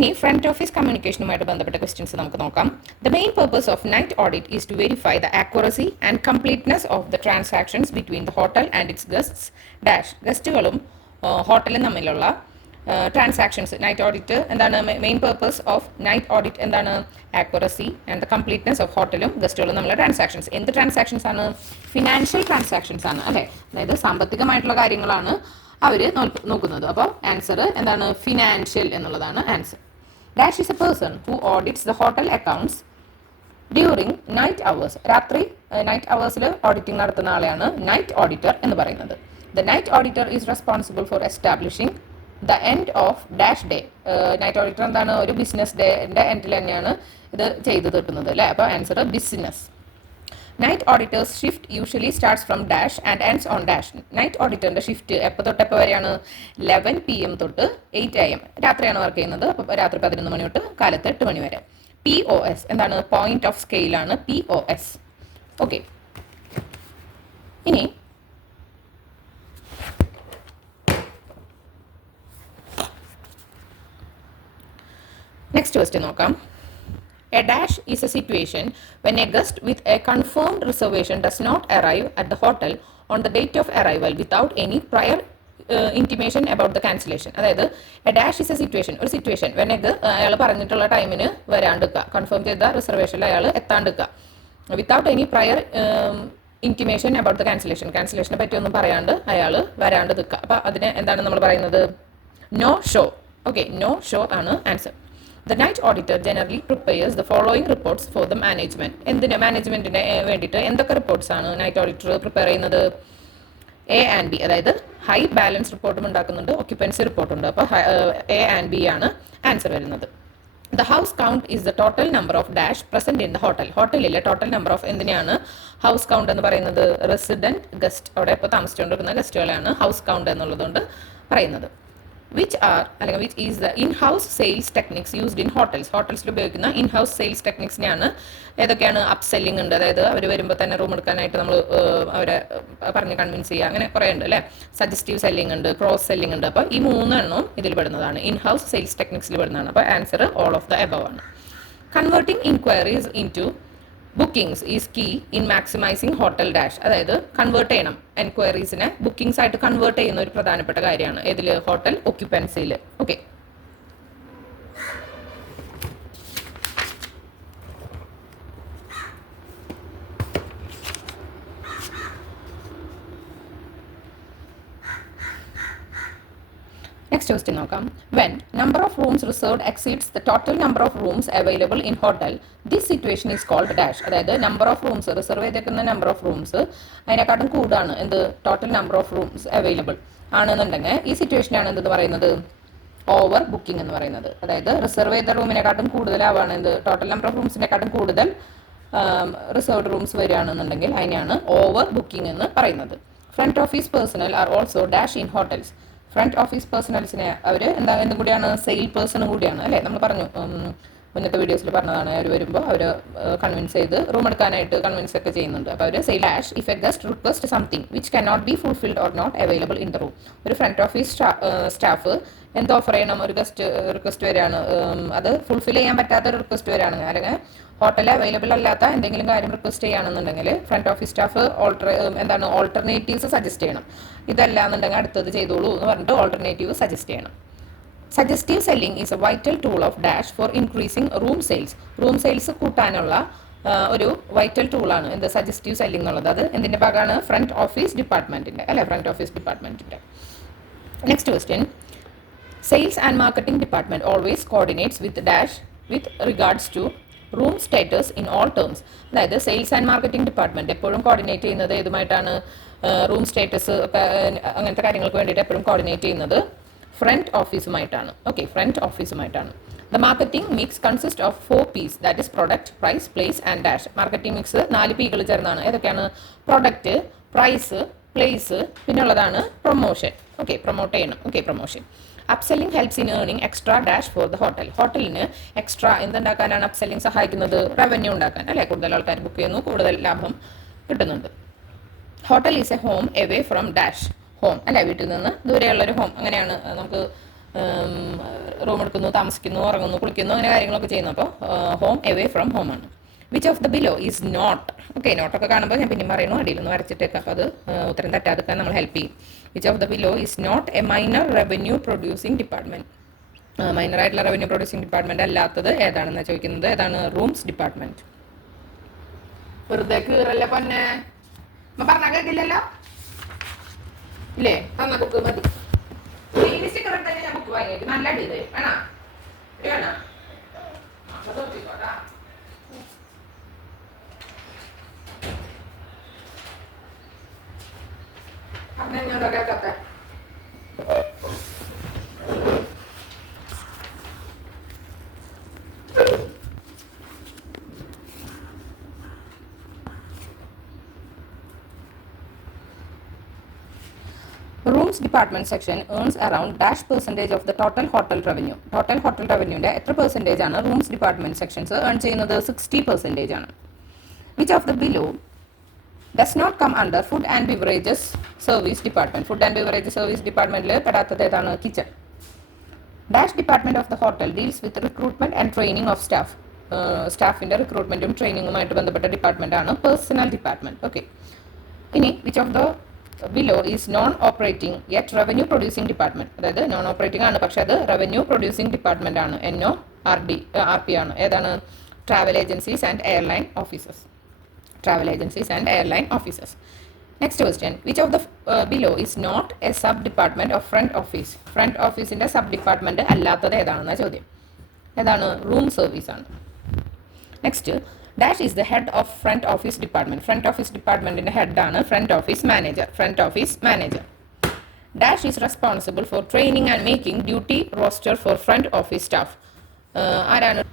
ഇനി front office കമ്മ്യൂണിക്കേഷനുമായിട്ട് ബന്ധപ്പെട്ട questions നമുക്ക് നോക്കാം. The main purpose of night audit is to verify the accuracy and completeness of the transactions between the hotel and its guests dash. ഗസ്റ്റുകളും ഹോട്ടലും തമ്മിലുള്ള transactions. Night audit എന്താണ്? Main purpose of night audit എന്താണ്? Accuracy and the completeness of ഹോട്ടലും ഗസ്റ്റുകളും തമ്മിലുള്ള ട്രാൻസാക്ഷൻസ്. എന്ത് ട്രാൻസാക്ഷൻസ് ആണ്? ഫിനാൻഷ്യൽ ട്രാൻസാക്ഷൻസ് ആണ്, അല്ലേ? അതായത് സാമ്പത്തികമായിട്ടുള്ള കാര്യങ്ങളാണ് അവർ നോക്കുന്നത്. അപ്പോൾ ആൻസർ എന്താണ്? ഫിനാൻഷ്യൽ എന്നുള്ളതാണ് answer. Dash is A person who audits the hotel accounts during night hours. രാത്രി നൈറ്റ് അവേഴ്സിൽ ഓഡിറ്റിംഗ് നടത്തുന്ന ആളെയാണ് നൈറ്റ് ഓഡിറ്റർ എന്ന് പറയുന്നത്. The night auditor is responsible four establishing the end of dash day. Night auditor എന്താണ്? ഒരു business ഡേന്റെ എൻഡിൽ തന്നെയാണ് ഇത് ചെയ്തു തീർക്കുന്നത്, അല്ലേ? അപ്പോൾ answer business. Night auditors shift usually starts from dash and ends on dash. Night ഓഡിറ്ററിന്റെ ഷിഫ്റ്റ് എപ്പോൾ തൊട്ട് എപ്പോൾ വരെയാണ്? 11 PM തൊട്ട് 8 AM. രാത്രിയാണ് വർക്ക് ചെയ്യുന്നത്. അപ്പോൾ രാത്രി 11 മണി തൊട്ട് കാലത്ത് 8 മണി വരെ. POS എന്താണ്? പോയിന്റ് ഓഫ് സ്കെയിലാണ് POS. ഓക്കെ, ഇനി നെക്സ്റ്റ് ക്വസ്റ്റ്യൻ നോക്കാം. A dash is a situation when a guest with a confirmed reservation does not arrive at the hotel on the date of arrival without any prior intimation about the cancellation. അതായത് a dash is a situation, ഒരു situation when അയാൾ പറഞ്ഞിട്ടുള്ള ടൈമിന് വരാണ്ടിരിക്കുക, confirm ചെയ്ത റിസർവേഷനിൽ അയാൾ എത്താണ്ടിരിക്കുക, without any prior intimation about the ക്യാൻസലേഷനെ പറ്റി ഒന്നും പറയാണ്ട് അയാൾ വരാണ്ട് നിൽക്കുക. അപ്പോൾ അതിന് എന്താണ് നമ്മൾ പറയുന്നത്? No show. Okay, no show ആണ് answer. The night auditor generally prepares the following reports for the management. എന്തിന്? മാനേജ്മെന്റിന് വേണ്ടിയിട്ട് എന്തൊക്കെ റിപ്പോർട്ട്സ് ആണ് നൈറ്റ് ഓഡിറ്റർ പ്രിപ്പയർ ചെയ്യുന്നത്? A and B, അതായത് ഹൈ ബാലൻസ് റിപ്പോർട്ടും ഉണ്ടാക്കുന്നുണ്ട്, ഒക്യുപ്പൻസി റിപ്പോർട്ടുണ്ട്. അപ്പോൾ A and B ആണ് ആൻസർ വരുന്നത്. The house count is the total number of dash present in the hotel. ഹോട്ടലിലെ ടോട്ടൽ നമ്പർ ഓഫ് എന്തിനാണ് ഹൗസ് കൗണ്ട് എന്ന് പറയുന്നത്? റെസിഡന്റ് ഗസ്റ്റ്, അവിടെ ഇപ്പോൾ താമസിച്ചുകൊണ്ടിരിക്കുന്ന ഗസ്റ്റുകളാണ് ഹൗസ് കൗണ്ട് എന്നുള്ളതുകൊണ്ട് പറയുന്നത്. which is the in-house sales techniques used in hotels. ഹോട്ടൽസിൽ ഉപയോഗിക്കുന്ന in-house sales techniquesനെയാണ്. ഏതൊക്കെയാണ്? അപ്സെല്ലിംഗ് ഉണ്ട്, അതായത് അവർ വരുമ്പോൾ തന്നെ റൂം എടുക്കാനായിട്ട് നമ്മൾ അവരെ പറഞ്ഞ് കൺവിൻസ് ചെയ്യുക, അങ്ങനെ കുറേ ഉണ്ട്, അല്ലേ? സജസ്റ്റീവ് സെല്ലിംഗ് ഉണ്ട്, ക്രോസ് സെല്ലിംഗ് ഉണ്ട്. അപ്പോൾ ഈ 3 എണ്ണവും ഇതിൽ പെടുന്നതാണ്, in-house sales techniquesൽ പെടുന്നതാണ്. അപ്പോൾ answer all of the above ആണ്. Converting inquiries into bookings is key in maximising hotel dash. അതായത് കൺവേർട്ട് ചെയ്യണം, എൻക്വയറീസിനെ ബുക്കിംഗ്സ് ആയിട്ട് കൺവേർട്ട് ചെയ്യുന്ന ഒരു പ്രധാനപ്പെട്ട കാര്യമാണ് ഇതിൽ ഹോട്ടൽ ഒക്യുപ്പൻസിയിൽ. ഓക്കെ, നെക്സ്റ്റ് ക്വസ്റ്റ്യൻ നോക്കാം. When number of rooms reserved exceeds the total number of rooms available in hotel, this situation is called dash. അതായത് നമ്പർ ഓഫ് റൂംസ്, റിസർവ് ചെയ്തേക്കുന്ന നമ്പർ ഓഫ് റൂംസ് അതിനെക്കാട്ടും കൂടുതലാണ് എന്ത്? Total number of rooms available ആണെന്നുണ്ടെങ്കിൽ ഈ സിറ്റുവേഷനാണ് എന്തെന്ന് പറയുന്നത്? Over booking എന്ന് പറയുന്നത്. അതായത് റിസർവ് ചെയ്ത റൂമിനെക്കാട്ടും കൂടുതലാവാണ് എന്ത്? ടോട്ടൽ നമ്പർ ഓഫ് റൂംസിനെക്കാട്ടും കൂടുതൽ റിസർവ്ഡ് റൂംസ് വരികയാണെന്നുണ്ടെങ്കിൽ അതിനെയാണ് ഓവർ ബുക്കിംഗ് എന്ന് പറയുന്നത്. Front office personnel are also dash in hotels. Front office പേഴ്സണൽസിനെ അവർ എന്തും കൂടിയാണ്? സെയിൽ പേഴ്സണും കൂടിയാണ്, അല്ലേ? നമ്മൾ പറഞ്ഞു, മുന്നത്തെ വീഡിയോസിൽ പറഞ്ഞതാണ്. അവർ വരുമ്പോൾ അവർ കൺവിൻസ് ചെയ്ത് റൂം എടുക്കാനായിട്ട് കൺവിൻസ് ഒക്കെ ചെയ്യുന്നുണ്ട്. അപ്പോൾ അവർ sale dash if a guest request something which can not be fulfilled or not available in the room. ഒരു ഫ്രണ്ട് ഓഫീസ് സ്റ്റാഫ് എന്ത് ഓഫർ ചെയ്യണം? ഒരു ഗസ്റ്റ് റിക്വസ്റ്റ് വരികയാണ്, അത് ഫുൾഫിൽ ചെയ്യാൻ പറ്റാത്ത ഒരു റിക്വസ്റ്റ് വരികയാണ്, അല്ലെങ്കിൽ ഹോട്ടലിൽ അവൈലബിൾ അല്ലാത്ത എന്തെങ്കിലും കാര്യം റിക്വസ്റ്റ് ചെയ്യുകയാണെന്നുണ്ടെങ്കിൽ front office staff alternatives suggest ചെയ്യണം. ഇതല്ല എന്നുണ്ടെങ്കിൽ അടുത്തത് ചെയ്തോളൂ എന്ന് പറഞ്ഞിട്ട് ഓൾട്ടർനേറ്റീവ് സജസ്റ്റ് ചെയ്യണം. Suggestive selling is a vital tool of dash for increasing room sales. Room sales കൂട്ടാനുള്ള ഒരു വൈറ്റൽ ടൂളാണ് എന്ത്? സജസ്റ്റീവ് സെല്ലിംഗ് എന്നുള്ളത്. അത് എന്തിൻ്റെ ഭാഗമാണ്? ഫ്രണ്ട് ഓഫീസ് ഡിപ്പാർട്ട്മെൻറ്റിൻ്റെ, അല്ലെ? ഫ്രണ്ട് ഓഫീസ് ഡിപ്പാർട്ട്മെൻറ്റിൻ്റെ. Next question. Sales and marketing department always coordinates with dash with regards to room status in all terms. അതായത് സെയിൽസ് ആൻഡ് മാർക്കറ്റിംഗ് ഡിപ്പാർട്ട്മെൻറ്റ് എപ്പോഴും കോർഡിനേറ്റ് ചെയ്യുന്നത് ഏതുമായിട്ടാണ്? റൂം സ്റ്റേറ്റസ് ഒക്കെ അങ്ങനത്തെ കാര്യങ്ങൾക്ക് വേണ്ടിയിട്ട് എപ്പോഴും കോർഡിനേറ്റ് ചെയ്യുന്നത് ഫ്രണ്ട് ഓഫീസുമായിട്ടാണ്. ഓക്കെ, ഫ്രണ്ട് ഓഫീസുമായിട്ടാണ്. The marketing mix consist of 4 P's, that is product, price, place and dash. Marketing mix 4 Pകൾ ചേർന്നാണ്. ഏതൊക്കെയാണ്? പ്രൊഡക്റ്റ്, പ്രൈസ്, പ്ലേസ്, പിന്നുള്ളതാണ് പ്രൊമോഷൻ. ഓക്കെ, പ്രൊമോട്ട് ചെയ്യണം. Okay, promotion. Upselling helps in earning extra dash for the hotel. ഹോട്ടലിന് extra എന്തുണ്ടാക്കാനാണ് upselling സഹായിക്കുന്നത്? Revenue ഉണ്ടാക്കാൻ, അല്ലെ? കൂടുതൽ ആൾക്കാർ ബുക്ക് ചെയ്യുന്നു, കൂടുതൽ ലാഭം കിട്ടുന്നുണ്ട്. Hotel is A home away from dash. Home, അല്ലെ? വീട്ടിൽ നിന്ന് ദൂരെയുള്ളൊരു ഹോം, അങ്ങനെയാണ് നമുക്ക് റൂം എടുക്കുന്നു, താമസിക്കുന്നു, ഉറങ്ങുന്നു, കുളിക്കുന്നു, അങ്ങനെ കാര്യങ്ങളൊക്കെ ചെയ്യുന്നു. അപ്പോൾ ഹോം എവേ ഫ്രം ഹോം ആണ്. Which of the below is not. Okay, നോട്ടൊക്കെ കാണുമ്പോൾ ഞാൻ പിന്നെയും പറയുന്നു, അടിയിലൊന്ന് വരച്ചിട്ടേക്ക്. അപ്പോൾ അത് ഉത്തരം തെറ്റാതെക്കാൻ നമ്മൾ ഹെൽപ്പ് ചെയ്യും. Which of the below is not a minor revenue producing department. Minor ആയിട്ടുള്ള റവന്യൂ പ്രൊഡ്യൂസിങ് ഡിപ്പാർട്ട്മെന്റ് അല്ലാത്തത് ഏതാണെന്ന് ചോദിക്കുന്നത്. ഏതാണ്? Rooms department. വെറുതെ കീറല്ല പൊന്നെ, പറഞ്ഞാൽ കേൾക്കില്ലല്ലോ. ഇല്ലേ? തന്ന ബുക്ക് മതി. സ്റ്റിക്കർ തന്നെ ഞാൻ ബുക്ക് വാങ്ങിയിട്ട് നല്ല അടിയത് വേണോ? വേണോ? അപ്പൊ തോറ്റിക്കോട്ടാ. പറഞ്ഞ ഞാൻ കേൾക്കട്ടെ. Rooms department section earns around dash percentage of the total hotel revenue. Total hotel revenue എത്ര പെർസെൻറ്റേജ് ആണ് റൂംസ് ഡിപ്പാർട്ട്മെന്റ് സെക്ഷൻസ് ഏൺ ചെയ്യുന്നത്? 60% ആണ്. Which of the below does not come under food and beverages service department. Food and beverages service ഡിപ്പാർട്ട്മെന്റിൽ പെടാത്തത് ഏതാണ്? Kitchen. Dash department of the hotel deals with recruitment and training of staff. സ്റ്റാഫിന്റെ റിക്രൂട്ട്മെന്റും ട്രെയിനിങ്ങുമായിട്ട് ബന്ധപ്പെട്ട department ആണ് personnel department. Okay, ഇനി which of the below is non operating yet revenue producing department. അതായത് നോൺ ഓപ്പറേറ്റിംഗ് ആണ്, പക്ഷെ അത് റവന്യൂ പ്രൊഡ്യൂസിംഗ് ഡിപ്പാർട്ട്മെന്റ് ആണ്. NORP ആണ്. ഏതാണ്? Travel agencies and airline officers. Travel agencies and airline officers. Next question. Which of the below is not a sub department of front office. Front ഓഫീസിന്റെ sub department അല്ലാത്തത് ഏതാണെന്ന ചോദ്യം. ഏതാണ്? Room service ആണ്. Next, dash is the head of front office department. Front office ഡിപ്പാർട്ട്മെന്റിന്റെ head ആണ് front office manager. Front office manager. Dash is responsible for training and making duty roster for front office staff. ആരാണ്?